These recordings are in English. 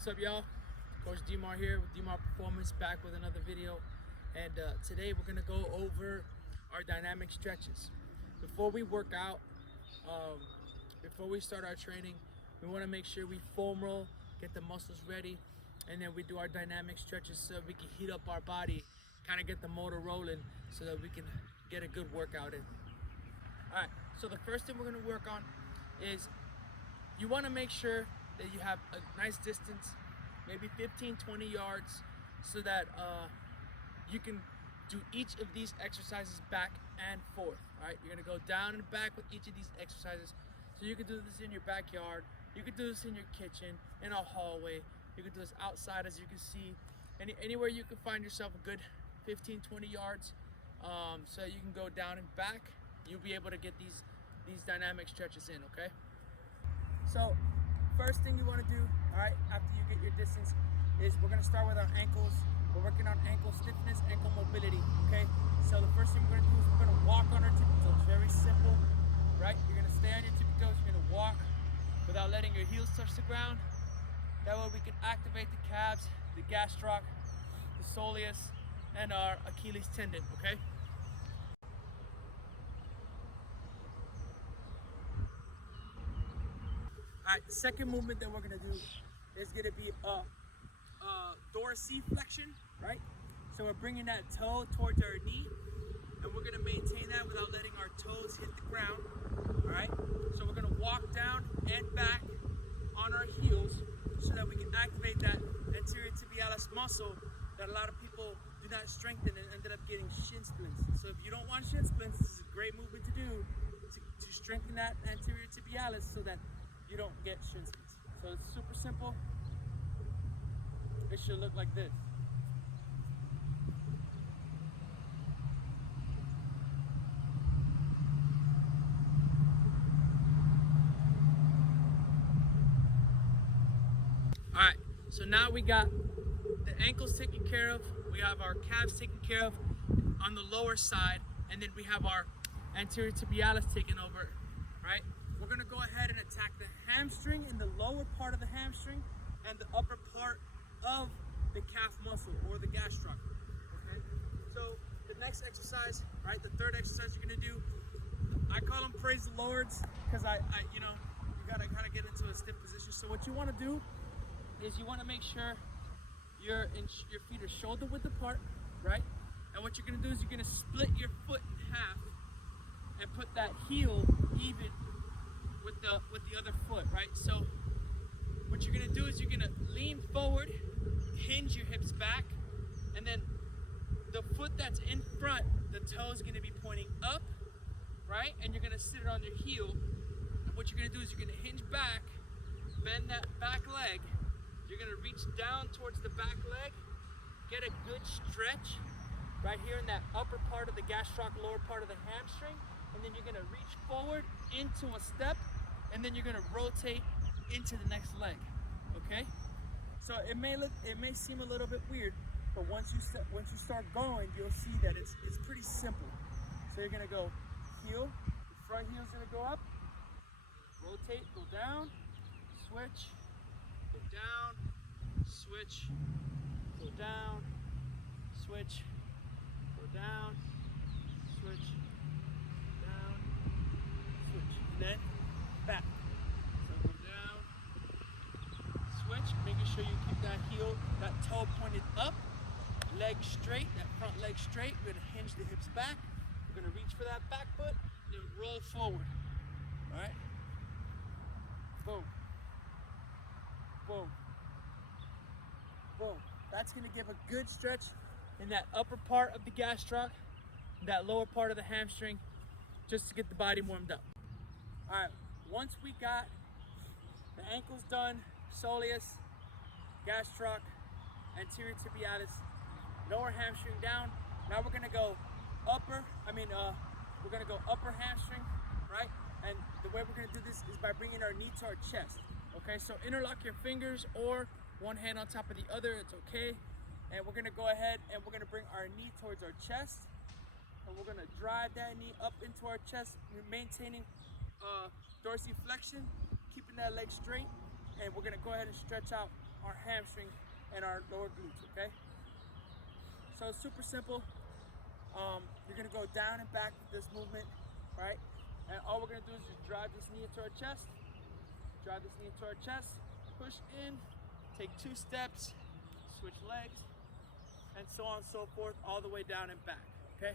What's up, y'all? Coach Demar here with Demar Performance, back with another video. And today we're gonna go over our dynamic stretches. Before we work out, before we start our training, we wanna make sure we foam roll, get the muscles ready, and then we do our dynamic stretches so we can heat up our body, kind of get the motor rolling so that we can get a good workout in. All right, so the first thing we're gonna work on is you wanna make sure that you have a nice distance, maybe 15-20 yards, so that you can do each of these exercises back and forth. All right, you're gonna go down and back with each of these exercises. So you can do this in your backyard, you can do this in your kitchen, in a hallway, you can do this outside, as you can see, anywhere you can find yourself a good 15-20 yards, so you can go down and back. You'll be able to get these dynamic stretches in, okay? So first thing you want to do, all right, after you get your distance, is we're going to start with our ankles. We're working on ankle stiffness, ankle mobility, okay? So the first thing we're going to do is we're going to walk on our tippy toes. Very simple, right? You're going to stay on your tippy toes. You're going to walk without letting your heels touch the ground. That way we can activate the calves, the gastroc, the soleus, and our Achilles tendon, okay? All right, the second movement that we're gonna do is gonna be a dorsiflexion, right? So we're bringing that toe towards our knee, and we're gonna maintain that without letting our toes hit the ground, all right? So we're gonna walk down and back on our heels so that we can activate that anterior tibialis muscle that a lot of people do not strengthen and ended up getting shin splints. So if you don't want shin splints, this is a great movement to do to strengthen that anterior tibialis so that you don't get shin splints. So it's super simple. It should look like this. All right, so now we got the ankles taken care of, we have our calves taken care of on the lower side, and then we have our anterior tibialis taken over, right? We're gonna go ahead and attack the hamstring in the lower part of the hamstring and the upper part of the calf muscle or the gastroc, okay? So the next exercise, right, the third exercise you're gonna do, I call them praise the Lords, because you know, you gotta kind of get into a stiff position. So what you wanna do is you wanna make sure your feet are shoulder width apart, right? And what you're gonna do is you're gonna split your foot in half and put that heel even with the other foot, right? So what you're gonna do is you're gonna lean forward, hinge your hips back, and then the foot that's in front, the toe is gonna be pointing up, right? And you're gonna sit it on your heel. And what you're gonna do is you're gonna hinge back, bend that back leg. You're gonna reach down towards the back leg, get a good stretch right here in that upper part of the gastroc, lower part of the hamstring, and then you're gonna reach forward into a step, and then you're gonna rotate into the next leg, okay? So it may seem a little bit weird, but once you start going, you'll see that it's pretty simple. So you're gonna go heel, the front heel's gonna go up, rotate, go down, switch, go down, switch, go down, switch, go down, switch, down, switch, and then back. So go down, switch, making sure you keep that heel, that toe pointed up, leg straight, that front leg straight. We're gonna hinge the hips back. We're gonna reach for that back foot, then roll forward. All right? Boom. Boom. Boom. That's gonna give a good stretch in that upper part of the gastroc, that lower part of the hamstring, just to get the body warmed up. All right, once we got the ankles done, soleus, gastroc, anterior tibialis, lower hamstring down, now we're gonna go upper hamstring, right? And the way we're gonna do this is by bringing our knee to our chest, okay? So interlock your fingers or one hand on top of the other, it's okay. And we're gonna go ahead and we're gonna bring our knee towards our chest, and we're gonna drive that knee up into our chest. We're maintaining dorsiflexion, keeping that leg straight, and we're gonna go ahead and stretch out our hamstring and our lower glutes, okay? So it's super simple. You're gonna go down and back with this movement, right? And all we're gonna do is just drive this knee into our chest, drive this knee into our chest, push in, take 2 steps, switch legs, and so on and so forth, all the way down and back, okay?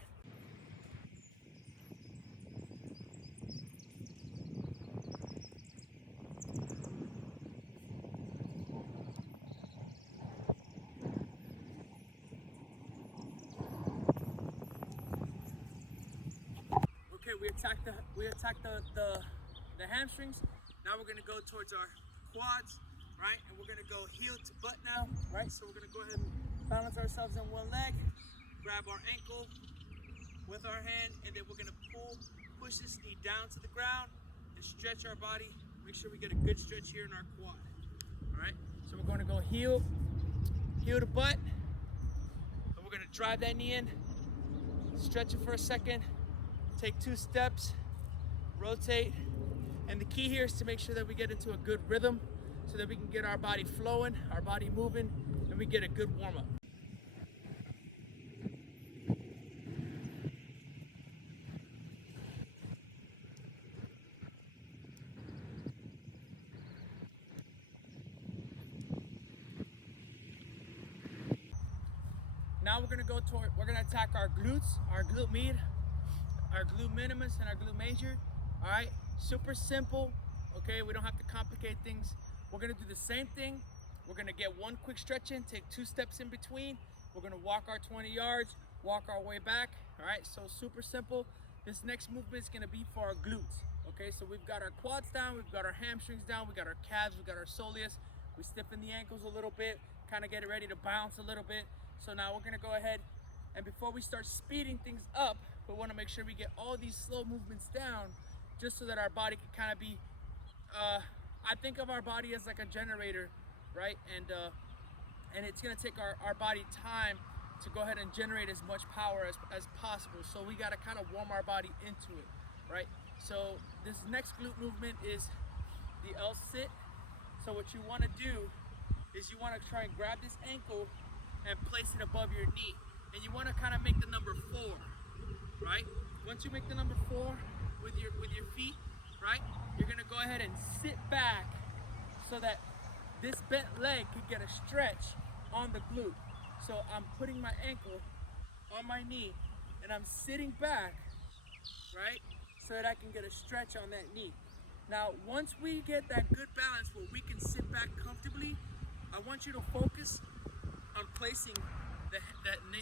Okay, we attacked the hamstrings. Now we're gonna go towards our quads, right? And we're gonna go heel to butt now, right? So we're gonna go ahead and balance ourselves on one leg, grab our ankle with our hand, and then we're gonna push this knee down to the ground and stretch our body. Make sure we get a good stretch here in our quad. All right, so we're gonna go heel to butt, and we're gonna drive that knee in, stretch it for a second, take 2 steps, rotate, and the key here is to make sure that we get into a good rhythm so that we can get our body flowing, our body moving, and we get a good warm-up. Now we're gonna attack our glutes, our glute med, our glute minimus, and our glute major. All right, super simple, okay? We don't have to complicate things. We're gonna do the same thing. We're gonna get 1 quick stretch in, take 2 steps in between. We're gonna walk our 20 yards, walk our way back. All right, so super simple. This next movement is gonna be for our glutes, okay? So we've got our quads down, we've got our hamstrings down, we got our calves, we got our soleus. We stiffen the ankles a little bit, kind of get it ready to bounce a little bit. So now we're gonna go ahead, and before we start speeding things up, we wanna make sure we get all these slow movements down just so that our body can kind of be, I think of our body as like a generator, right? And it's gonna take our body time to go ahead and generate as much power as possible. So we gotta kind of warm our body into it, right? So this next glute movement is the L sit. So what you wanna do is you wanna try and grab this ankle and place it above your knee. And you wanna kind of make the number 4, right? Once you make the number 4 with your feet, right? You're gonna go ahead and sit back so that this bent leg could get a stretch on the glute. So I'm putting my ankle on my knee and I'm sitting back, right? So that I can get a stretch on that knee. Now, once we get that good balance where we can sit back comfortably, I want you to focus on placing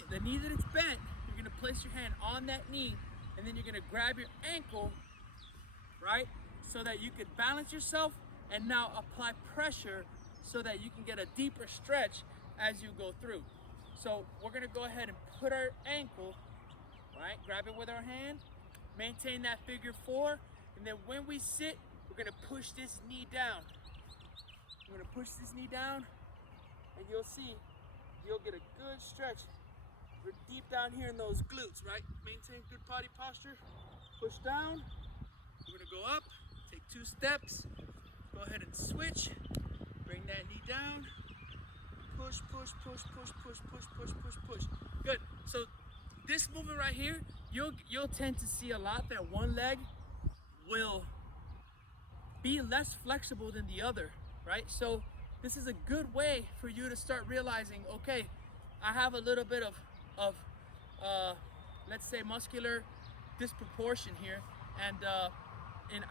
the knee that it's bent. You're gonna place your hand on that knee and then you're gonna grab your ankle, right? So that you can balance yourself and now apply pressure so that you can get a deeper stretch as you go through. So we're gonna go ahead and put our ankle, right? Grab it with our hand, maintain that figure 4, and then when we sit, we're gonna push this knee down. We're gonna push this knee down, and you'll see, you'll get a good stretch. We're deep down here in those glutes, right? Maintain good body posture, push down. We're gonna go up, take 2 steps, go ahead and switch, bring that knee down, push, push, push, push, push, push, push, push, push. Good. So this movement right here, you'll tend to see a lot that one leg will be less flexible than the other, right? So this is a good way for you to start realizing, okay, I have a little bit of let's say muscular disproportion here, and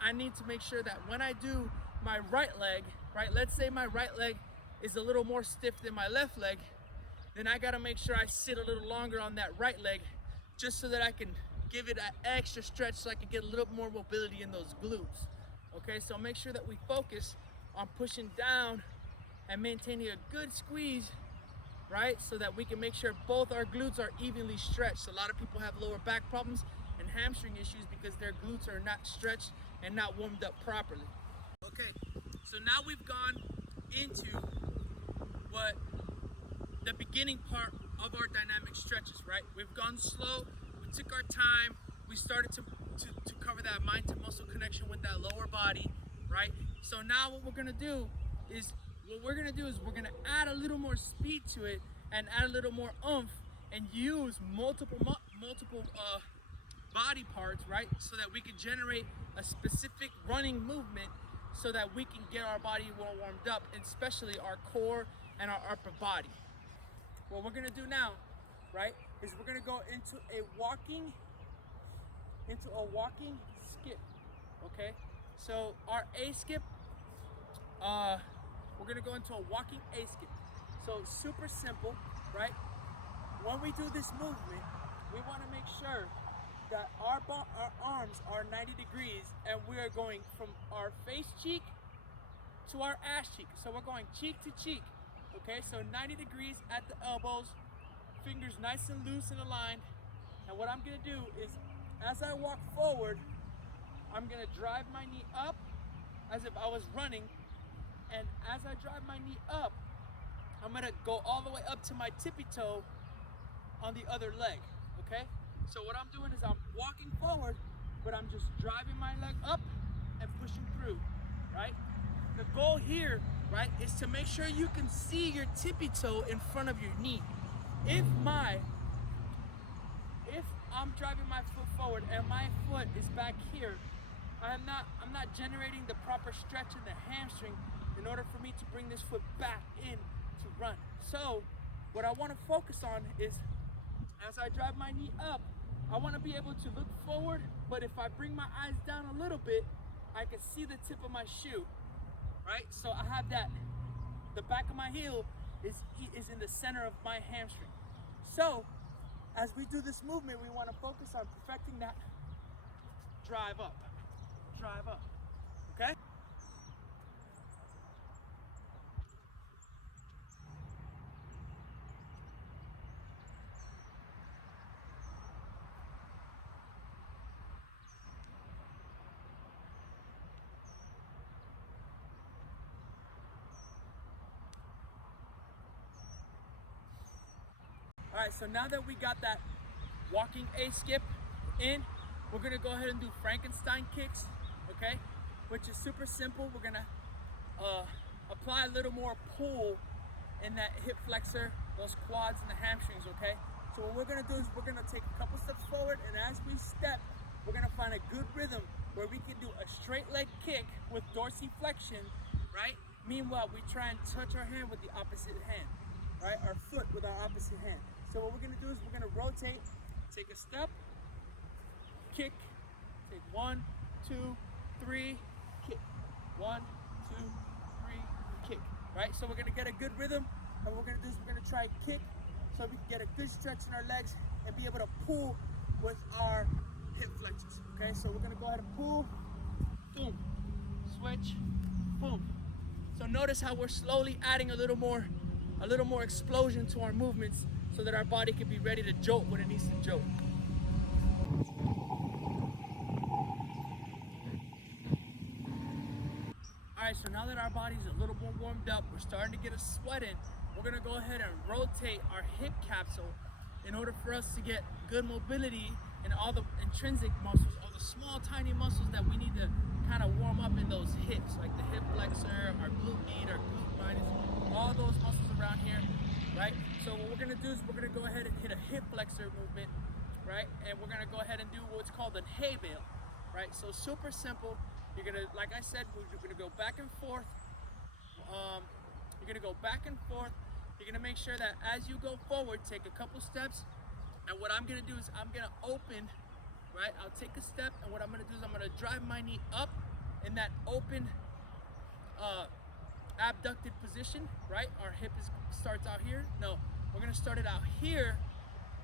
I need to make sure that when I do my right leg, right, let's say my right leg is a little more stiff than my left leg, then I gotta make sure I sit a little longer on that right leg just so that I can give it an extra stretch so I can get a little more mobility in those glutes. Okay, so make sure that we focus on pushing down and maintaining a good squeeze, right? So that we can make sure both our glutes are evenly stretched. A lot of people have lower back problems and hamstring issues because their glutes are not stretched and not warmed up properly. Okay, so now we've gone into what the beginning part of our dynamic stretches, right? We've gone slow, we took our time, we started to cover that mind to muscle connection with that lower body, right? So now what we're gonna do is what we're gonna do is we're gonna add a little more speed to it and add a little more oomph and use multiple body parts, right? So that we can generate a specific running movement so that we can get our body well warmed up, and especially our core and our upper body. What we're gonna do now, right, is we're gonna go into a walking skip, okay? So our A skip, we're gonna go into a walking A skip. So super simple, right? When we do this movement, we wanna make sure that our arms are 90 degrees and we are going from our face cheek to our ass cheek. So we're going cheek to cheek, okay? So 90 degrees at the elbows, fingers nice and loose and aligned. And what I'm gonna do is, as I walk forward, I'm gonna drive my knee up as if I was running. And as I drive my knee up, I'm gonna go all the way up to my tippy toe on the other leg, okay? So what I'm doing is I'm walking forward, but I'm just driving my leg up and pushing through, right? The goal here, right, is to make sure you can see your tippy toe in front of your knee. If I'm driving my foot forward and my foot is back here, I'm not generating the proper stretch in the hamstring in order for me to bring this foot back in to run. So what I want to focus on is, as I drive my knee up, I want to be able to look forward, but if I bring my eyes down a little bit, I can see the tip of my shoe, right? So I have that, the back of my heel is in the center of my hamstring. So as we do this movement, we want to focus on perfecting that drive up, okay? All right, so now that we got that walking A skip in, we're gonna go ahead and do Frankenstein kicks, okay? Which is super simple. We're gonna apply a little more pull in that hip flexor, those quads and the hamstrings, okay? So what we're gonna do is we're gonna take a couple steps forward, and as we step, we're gonna find a good rhythm where we can do a straight leg kick with dorsiflexion, right? Meanwhile, we try and touch our hand with the opposite hand, right? Our foot with our opposite hand. So what we're gonna do is we're gonna rotate, take a step, kick, take 1, 2, 3, kick, 1, 2, 3, kick, right? So we're gonna get a good rhythm, and what we're gonna do is we're gonna try kick so we can get a good stretch in our legs and be able to pull with our hip flexors, okay? So we're gonna go ahead and pull, boom, switch, boom. So notice how we're slowly adding a little more explosion to our movements so that our body can be ready to jolt when it needs to jolt. All right, so now that our body's a little more warmed up, we're starting to get a sweat in, we're gonna go ahead and rotate our hip capsule in order for us to get good mobility in all the intrinsic muscles, all the small, tiny muscles that we need to kind of warm up in those hips, like the hip flexor, our glute med, our glute minus, all those muscles around here, right? So what we're gonna do is we're gonna go ahead and hit a hip flexor movement, right? And we're gonna go ahead and do what's called a hay bale, right? So super simple. You're gonna, like I said, you're gonna go back and forth. You're gonna go back and forth. You're gonna make sure that as you go forward, take a couple steps. And what I'm gonna do is I'm gonna open, right? I'll take a step, and what I'm gonna do is I'm gonna drive my knee up in that open, abducted position, right? Our hip starts out here. No, we're gonna start it out here,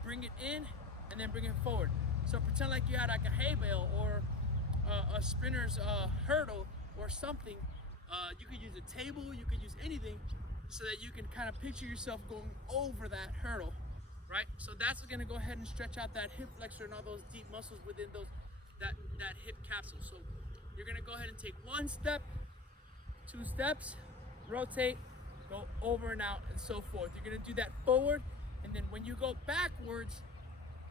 bring it in, and then bring it forward. So pretend like you had like a hay bale or a sprinter's hurdle or something. You could use a table, you could use anything, so that you can kind of picture yourself going over that hurdle, right? So that's gonna go ahead and stretch out that hip flexor and all those deep muscles within that hip capsule. So you're gonna go ahead and take 1 step, 2 steps, rotate, go over and out, and so forth. You're gonna do that forward, and then when you go backwards,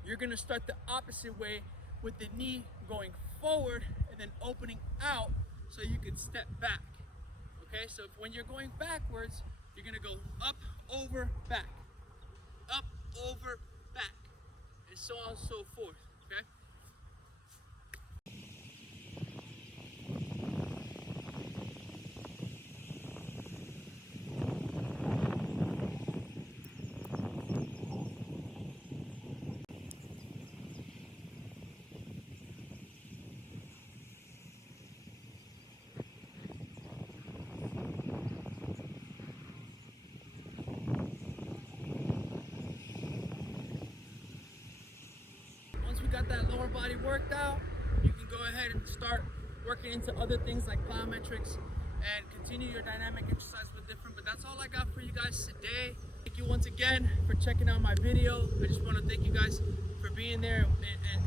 you're gonna start the opposite way with the knee going forward and then opening out so you can step back, Okay, so when you're going backwards, you're gonna go up, over, back. Up, over, back. And so on and so forth, okay? Once we got that lower body worked out, you can go ahead and start working into other things like plyometrics and continue your dynamic exercise with different. But that's all I got for you guys today. Thank you once again for checking out my video. I just want to thank you guys for being there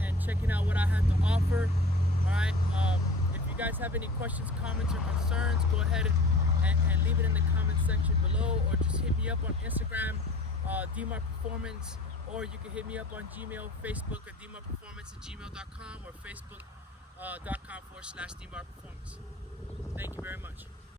and checking out what I had to offer. All right. If you guys have any questions, comments, or concerns, go ahead and leave it in the comment section below, or just hit me up on Instagram, DMAR Performance. Or you can hit me up on Gmail, Facebook at dmarperformance@gmail.com or facebook.com/dmarperformance. Thank you very much.